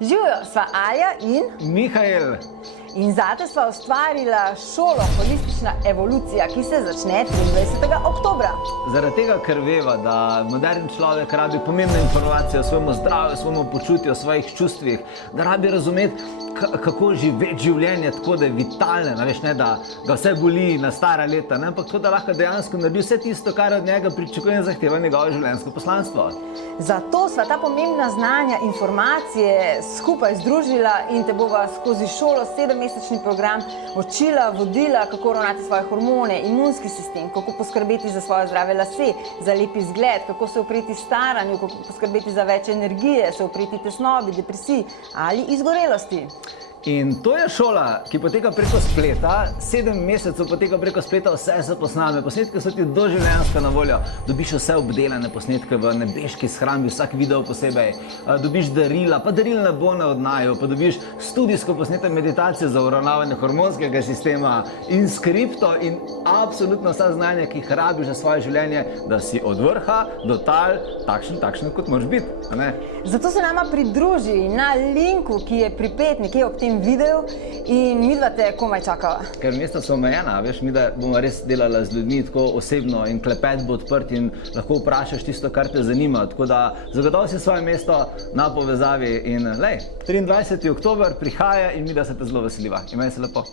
Živijo, sva Alja in Mihael. In zate sva ustvarila šolo Holistična evolucija, ki se začne 23. oktobra. Zaradi tega, ker veva, da modern človek rabi pomembne informacije o svojem zdravju, o svojem počutju, o svojih čustvih, da rabi razumeti, kako živeti življenje tako, da je vitalne, ne, da ga vse boli na stara leta, ne, ampak tako, da lahko dejansko naredi vse tisto, kar od njega pričakuje in zahteva njegovo življenjsko poslanstvo. Zato sva ta pomembna znanja, informacije skupaj združila in te bova skozi šolo 7-mesečni program učila, vodila, kako ravnati svoje hormone, imunski sistem, kako poskrbeti za svoje zdrave lase, za lep izgled, kako se upreti staranju, kako poskrbeti za več energije, se upreti tesnobi, depresiji ali izgorelosti. In to je šola, ki poteka preko spleta, 7 mesecev poteka preko spleta, vse so posname, posnetke so ti doživljenjsko na voljo, dobiš vse obdelane posnetke v nebeški shrambi, vsak video posebej, dobiš darila, pa daril ne bo na odnaju, pa dobiš studijsko posnete meditacije za uravnavanje hormonskega sistema in skripto in absolutno vsa znanja, ki jih rabiš za svoje življenje, da si od vrha do tal takšen, kot moraš biti. Zato se nama pridruži na linku, ki je pripet nekje ob tem videu in midva te komaj čakava. Ker mesta so omejena, veš, mi da bomo res delala z ljudmi tako osebno in klepet bo odprt in lahko vprašaš tisto, kar te zanima. Tako da zagotovo si svoje mesto na povezavi in 23. oktober prihaja in mi da se te zelo veseliva. Imej se lepo.